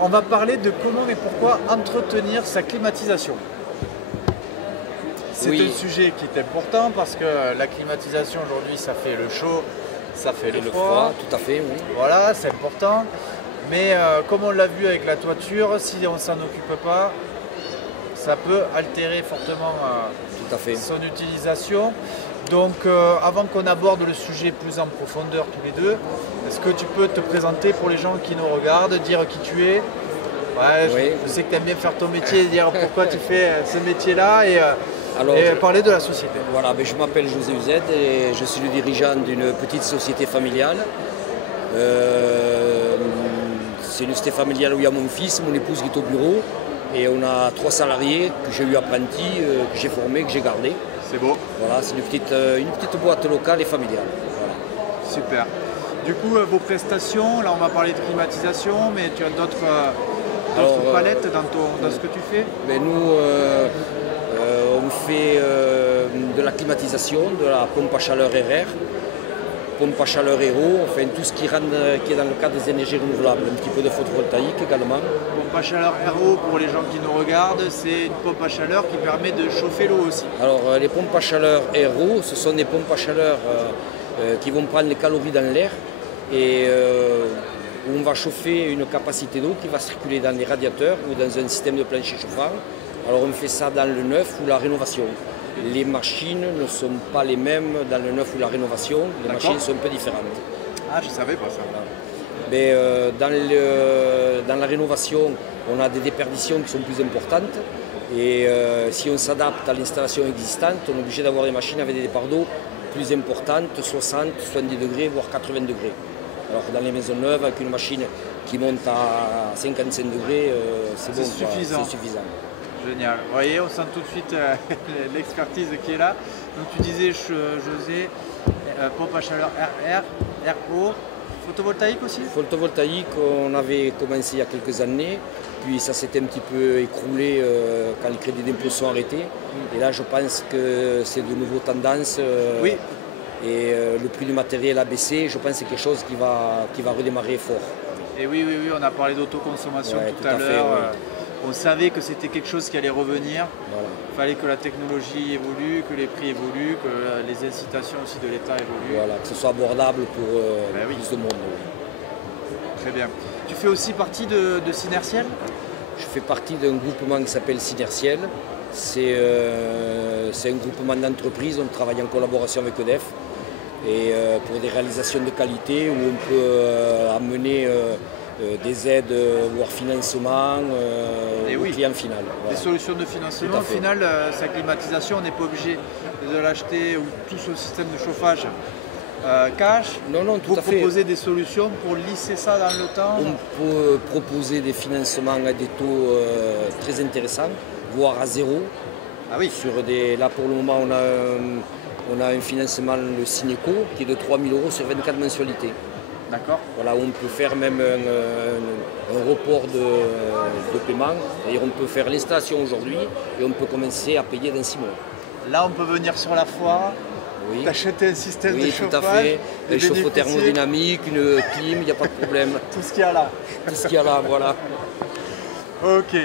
On va parler de comment et pourquoi entretenir sa climatisation. C'est un sujet qui est important parce que la climatisation aujourd'hui, ça fait le chaud, ça fait le froid. Tout à fait, oui. Voilà, c'est important. Mais comme on l'a vu avec la toiture, si on ne s'en occupe pas, ça peut altérer fortement tout à fait. son utilisation. Donc avant qu'on aborde le sujet plus en profondeur tous les deux, est-ce que tu peux te présenter pour les gens qui nous regardent, dire qui tu es? Ouais, oui. Je sais que tu aimes bien faire ton métier, dire pourquoi tu fais ce métier-là et parler de la société. Voilà, je m'appelle José Uzed et je suis le dirigeant d'une petite société familiale. C'est une société familiale où il y a mon fils, mon épouse qui est au bureau et on a 3 salariés que j'ai eu apprentis, que j'ai formés, que j'ai gardés. C'est beau. Voilà, c'est une petite boîte locale et familiale. Voilà. Super. Du coup, vos prestations, là on va parler de climatisation, mais tu as d'autres palettes dans ce que tu fais? Nous, on fait de la climatisation, de la pompe à chaleur RR, pompe à chaleur Aéro, enfin tout ce qui est dans le cadre des énergies renouvelables, un petit peu de photovoltaïque également. Pompe à chaleur Aéro, pour les gens qui nous regardent, c'est une pompe à chaleur qui permet de chauffer l'eau aussi. Alors les pompes à chaleur Aéro, ce sont des pompes à chaleur qui vont prendre les calories dans l'air et où on va chauffer une capacité d'eau qui va circuler dans les radiateurs ou dans un système de plancher chauffant. Alors on fait ça dans le neuf ou la rénovation. Les machines ne sont pas les mêmes dans le neuf ou la rénovation, les machines sont un peu différentes. Ah, je ne savais pas ça. Mais dans la rénovation, on a des déperditions qui sont plus importantes et si on s'adapte à l'installation existante, on est obligé d'avoir des machines avec des départs d'eau plus importantes, 60, 70 degrés, voire 80 degrés. Alors que dans les maisons neuves, avec une machine qui monte à 55 degrés, c'est bon, suffisant. C'est suffisant. Génial. Vous voyez, on sent tout de suite l'expertise qui est là. Donc tu disais, José, pompe à chaleur RR, RO, photovoltaïque aussi? Photovoltaïque, on avait commencé il y a quelques années, puis ça s'était un petit peu écroulé quand les crédits d'impôt sont arrêtés. Et là, je pense que c'est de nouveau tendance. Oui. Et le prix du matériel a baissé, je pense que c'est quelque chose qui va redémarrer fort. Et oui, on a parlé d'autoconsommation tout à l'heure. Oui. On savait que c'était quelque chose qui allait revenir. Voilà. Il fallait que la technologie évolue, que les prix évoluent, que les incitations aussi de l'État évoluent. Voilà, que ce soit abordable pour plus de monde. Oui. Très bien. Tu fais aussi partie de Synertiel? Je fais partie d'un groupement qui s'appelle Synertiel. C'est un groupement d'entreprises, on travaille en collaboration avec EDF et pour des réalisations de qualité où on peut amener des aides, voire financement au client final. Voilà. Des solutions de financement. Au final, sa climatisation, on n'est pas obligé de l'acheter ou tout ce système de chauffage cash. Non, tout à fait. Vous proposez des solutions pour lisser ça dans le temps? On peut proposer des financements à des taux très intéressants, voire à zéro. Ah oui. Là, pour le moment, on a un financement, le Cineco, qui est de 3 000 € sur 24 mensualités. D'accord. Voilà, on peut faire même un report de paiement. Et on peut faire l'installation aujourd'hui et on peut commencer à payer dans 6 mois. Là, on peut venir sur la foire, t'acheter un système de chauffage. Oui, tout à fait. Un chauffe-eau thermodynamique, une clim, il n'y a pas de problème. Tout ce qu'il y a là. Tout ce qu'il y a là, voilà. Ok.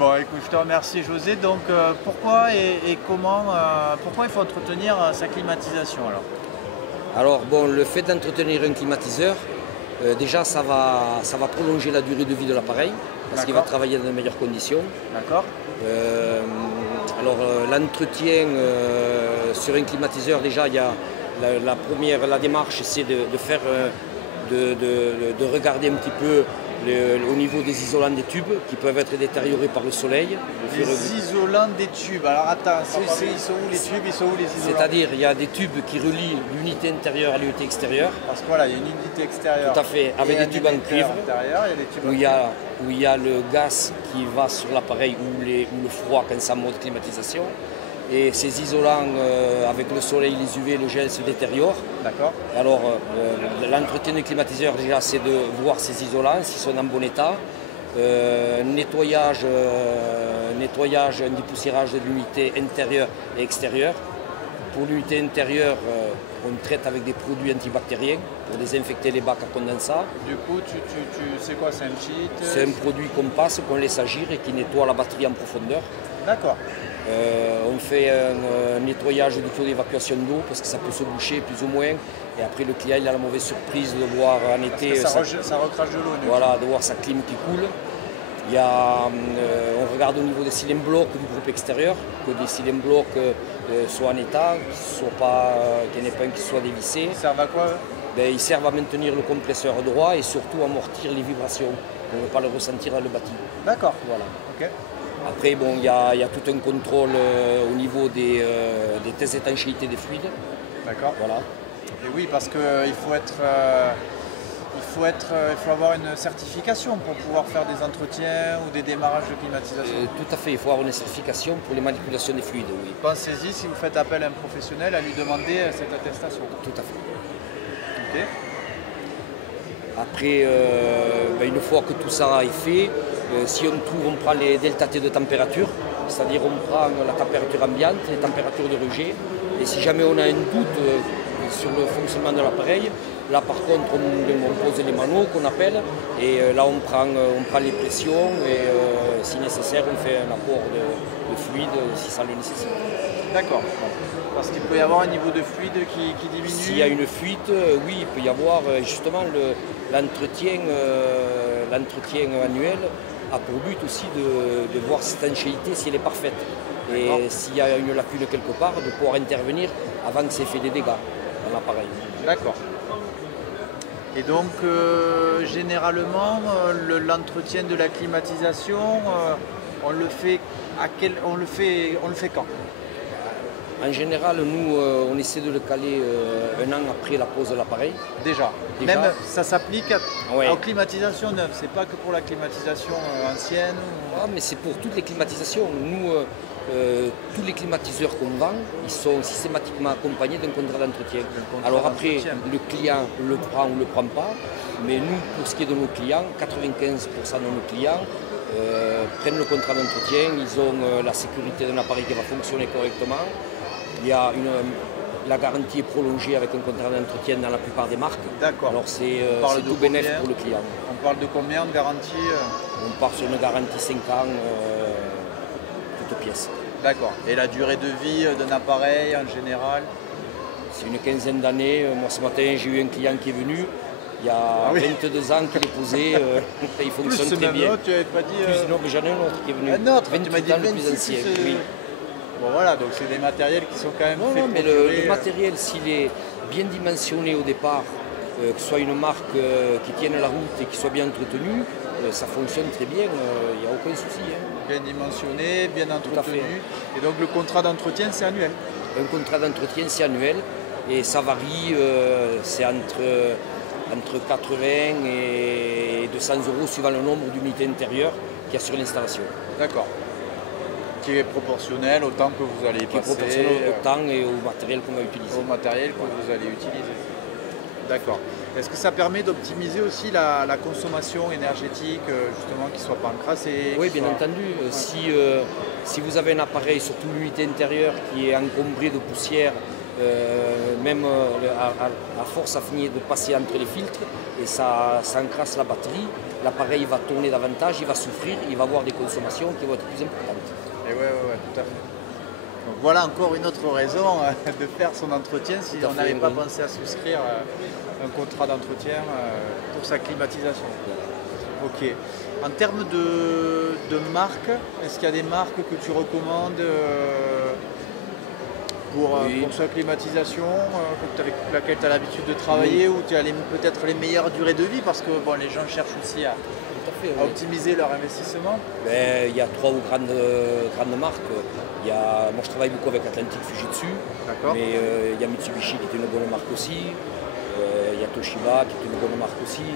Bon, écoute, je te remercie José. Donc, pourquoi et comment, pourquoi il faut entretenir sa climatisation alors bon, le fait d'entretenir un climatiseur, déjà ça va prolonger la durée de vie de l'appareil parce qu'il va travailler dans de meilleures conditions. D'accord. Alors l'entretien sur un climatiseur, déjà il y a la démarche, c'est de regarder un petit peu au niveau des isolants des tubes qui peuvent être détériorés par le soleil. Les isolants des tubes, alors attends, ils sont où les tubes, ils sont où les isolants? C'est-à-dire il y a des tubes qui relient l'unité intérieure à l'unité extérieure. Parce que voilà, il y a une unité extérieure. Tout à fait, avec des tubes en cuivre, où il y a le gaz qui va sur l'appareil ou le froid quand c'est en mode climatisation. Et ces isolants, avec le soleil, les UV, le gel se détériorent. D'accord. Alors, l'entretien du climatiseur, déjà, c'est de voir ces isolants, s'ils sont en bon état. Nettoyage, un dépoussiérage de l'unité intérieure et extérieure. pour l'unité intérieure, on traite avec des produits antibactériens pour désinfecter les bacs à condensat. Du coup, c'est quoi? C'est un cheat? C'est un produit qu'on passe, qu'on laisse agir et qui nettoie la batterie en profondeur. D'accord. On fait un nettoyage du tuyau d'évacuation d'eau parce que ça peut se boucher plus ou moins. Et après, le client il a la mauvaise surprise de voir en été ça recrache de l'eau. Voilà, de voir sa clim qui coule. On regarde au niveau des cylindres blocs du groupe extérieur, que des cylindres blocs soient en état, qu'il n'y en ait pas un qui soit dévissé. Ils servent à quoi? Ils servent à maintenir le compresseur droit et surtout à amortir les vibrations, pour ne pas le ressentir dans le bâti. D'accord. Voilà. Okay. Après, bon, il y a tout un contrôle au niveau des tests d'étanchéité des fluides. D'accord. Voilà. Et oui, parce qu'il faut avoir une certification pour pouvoir faire des entretiens ou des démarrages de climatisation. Tout à fait, il faut avoir une certification pour les manipulations des fluides. Oui. Pensez-y, si vous faites appel à un professionnel, à lui demander cette attestation. Tout à fait. Ok. Après, une fois que tout ça est fait, si on prend les delta T de température, c'est-à-dire on prend la température ambiante, les températures de rejet, et si jamais on a un doute sur le fonctionnement de l'appareil, là par contre on pose les manos qu'on appelle, et là on prend les pressions, et si nécessaire on fait un apport de fluide si ça le nécessite. D'accord. Parce qu'il peut y avoir un niveau de fluide qui diminue. S'il y a une fuite, oui, il peut y avoir justement l'entretien annuel a pour but aussi de voir cette étanchéité si elle est parfaite. Et s'il y a une lacune quelque part, de pouvoir intervenir avant que ça ait fait des dégâts dans l'appareil. D'accord. Et donc, généralement, l'entretien de la climatisation, on le fait quand? En général, nous, on essaie de le caler un an après la pose de l'appareil. Déjà. Même ça s'applique aux climatisations neuves, c'est pas que pour la climatisation ancienne mais c'est pour toutes les climatisations. Nous, tous les climatiseurs qu'on vend, ils sont systématiquement accompagnés d'un contrat d'entretien. Alors après, le client le prend ou ne le prend pas, mais nous, pour ce qui est de nos clients, 95% de nos clients prennent le contrat d'entretien, ils ont la sécurité d'un appareil qui va fonctionner correctement. La garantie est prolongée avec un contrat d'entretien dans la plupart des marques. D'accord. Alors c'est tout bénéfique pour le client. On parle de combien de garantie? On part sur une garantie 5 ans, toute pièce. D'accord. Et la durée de vie d'un appareil en général? C'est une quinzaine d'années. Moi ce matin j'ai eu un client qui est venu. Il y a 22 ans qu'il est posé, il fonctionne très bien. Tu n'avais pas dit... Non, mais j'en ai un autre qui est venu. Un autre, 28 tu m'as dit ans le plus ancien. Oui. Bon voilà, donc c'est des matériels qui sont quand même faits mais le matériel, s'il est bien dimensionné au départ, que ce soit une marque qui tienne la route et qui soit bien entretenue, ça fonctionne très bien, il n'y a aucun souci. Bien dimensionné, bien entretenu. Et donc le contrat d'entretien, c'est annuel? Un contrat d'entretien, c'est annuel et ça varie, c'est entre 80 et 200 € suivant le nombre d'unités intérieures qu'il y a sur l'installation. D'accord. Qui est proportionnel au temps que vous allez passer. Qui est proportionnel au temps et au matériel qu'on va utiliser. Au matériel que vous allez utiliser. D'accord. Est-ce que ça permet d'optimiser aussi la consommation énergétique, justement, qu'il ne soit pas encrassé? Oui, bien entendu. Si vous avez un appareil, surtout l'unité intérieure, qui est encombré de poussière, même à force à finir de passer entre les filtres, et ça encrasse la batterie, l'appareil va tourner davantage, il va souffrir, il va avoir des consommations qui vont être plus importantes. Et ouais, tout à fait. Donc voilà encore une autre raison de faire son entretien si on n'avait pas pensé à souscrire un contrat d'entretien pour sa climatisation. Ok. En termes de marques, est-ce qu'il y a des marques que tu recommandes pour sa climatisation, avec laquelle tu as l'habitude de travailler, ou tu as peut-être les meilleures durées de vie, parce que bon, les gens cherchent aussi à optimiser leur investissement? Il y a 3 ou grandes marques. Moi je travaille beaucoup avec Atlantic Fujitsu, mais il y a Mitsubishi qui est une bonne marque aussi, il y a Toshiba qui est une bonne marque aussi.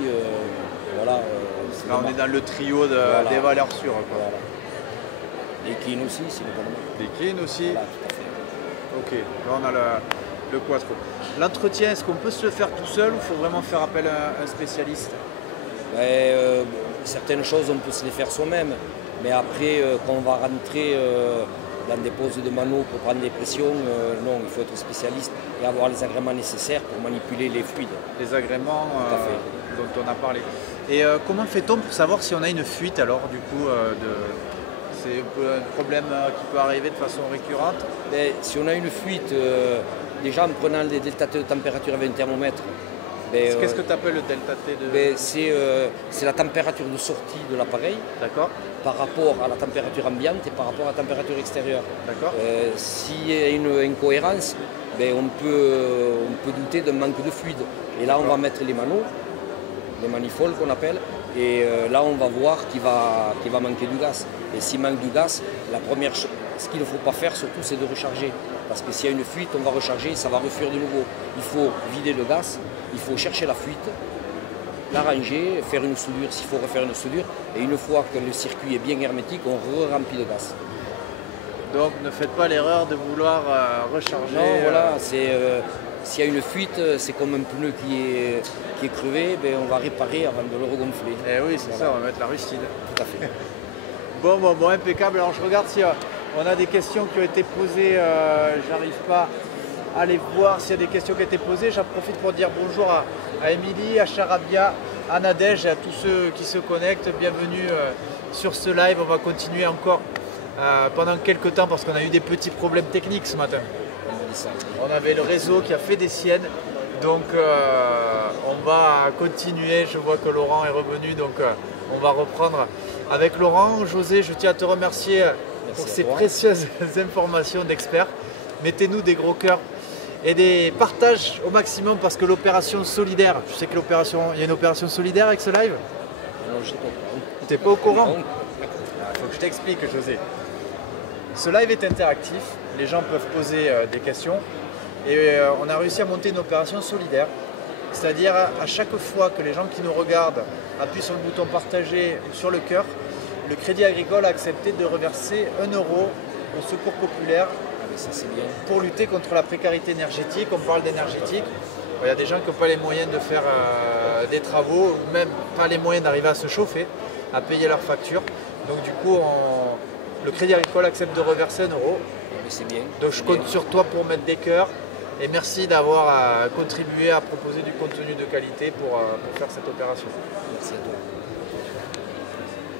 Voilà, là on est dans le trio des valeurs sûres. Voilà. Les Clean aussi, c'est une bonne marque. Les Clean aussi? Voilà, tout à fait. Ok, là on a le Quattro. L'entretien, est-ce qu'on peut se le faire tout seul ou il faut vraiment faire appel à un spécialiste? Certaines choses on peut se les faire soi-même, mais après quand on va rentrer dans des poses de mano pour prendre des pressions, non, il faut être spécialiste et avoir les agréments nécessaires pour manipuler les fluides. Les agréments dont on a parlé. Et comment fait-on pour savoir si on a une fuite alors du coup c'est un problème qui peut arriver de façon récurrente? Mais si on a une fuite, déjà en prenant les delta T de température avec un thermomètre. Qu'est-ce que tu appelles le delta T c'est la température de sortie de l'appareil par rapport à la température ambiante et par rapport à la température extérieure. S'il y a une incohérence, on peut douter d'un manque de fluide. Et là, on va mettre les manos, les manifolds qu'on appelle, et là, on va voir qu'il va manquer du gaz. Et s'il manque du gaz, ce qu'il ne faut pas faire surtout, c'est de recharger. Parce que s'il y a une fuite, on va recharger, ça va refuir de nouveau. Il faut vider le gaz, il faut chercher la fuite, l'arranger, faire une soudure s'il faut refaire une soudure. Et une fois que le circuit est bien hermétique, on remplit de gaz. Donc ne faites pas l'erreur de vouloir recharger. Non, voilà, s'il y a une fuite, c'est comme un pneu qui est crevé, on va réparer avant de le regonfler. Eh oui, c'est ça, on va mettre la rustine. Tout à fait. Bon, impeccable. Alors je regarde si on a des questions qui ont été posées. J'arrive pas à les voir s'il y a des questions qui ont été posées. J'en profite pour dire bonjour à Émilie, à Charabia, à Nadège et à tous ceux qui se connectent. Bienvenue sur ce live. On va continuer encore pendant quelques temps parce qu'on a eu des petits problèmes techniques ce matin. On avait le réseau qui a fait des siennes. Donc on va continuer. Je vois que Laurent est revenu. Donc on va reprendre avec Laurent. José, je tiens à te remercier pour ces précieuses informations d'experts. Mettez-nous des gros cœurs et des partages au maximum parce que l'opération solidaire, tu sais qu'il y a une opération solidaire avec ce live? Non, je ne sais pas. Tu n'es pas au courant? Il faut que je t'explique, José. Ce live est interactif, les gens peuvent poser des questions et on a réussi à monter une opération solidaire. C'est-à-dire à chaque fois que les gens qui nous regardent appuient sur le bouton partager ou sur le cœur, le Crédit Agricole a accepté de reverser 1 € au Secours Populaire pour lutter contre la précarité énergétique. On parle d'énergétique. Il y a des gens qui n'ont pas les moyens de faire des travaux, ou même pas les moyens d'arriver à se chauffer, à payer leurs factures. Donc du coup, le Crédit Agricole accepte de reverser 1 €. C'est bien. Donc je compte sur toi pour mettre des cœurs. Et merci d'avoir contribué à proposer du contenu de qualité pour faire cette opération. Merci à toi.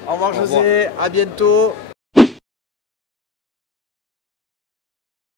Au revoir José, à bientôt.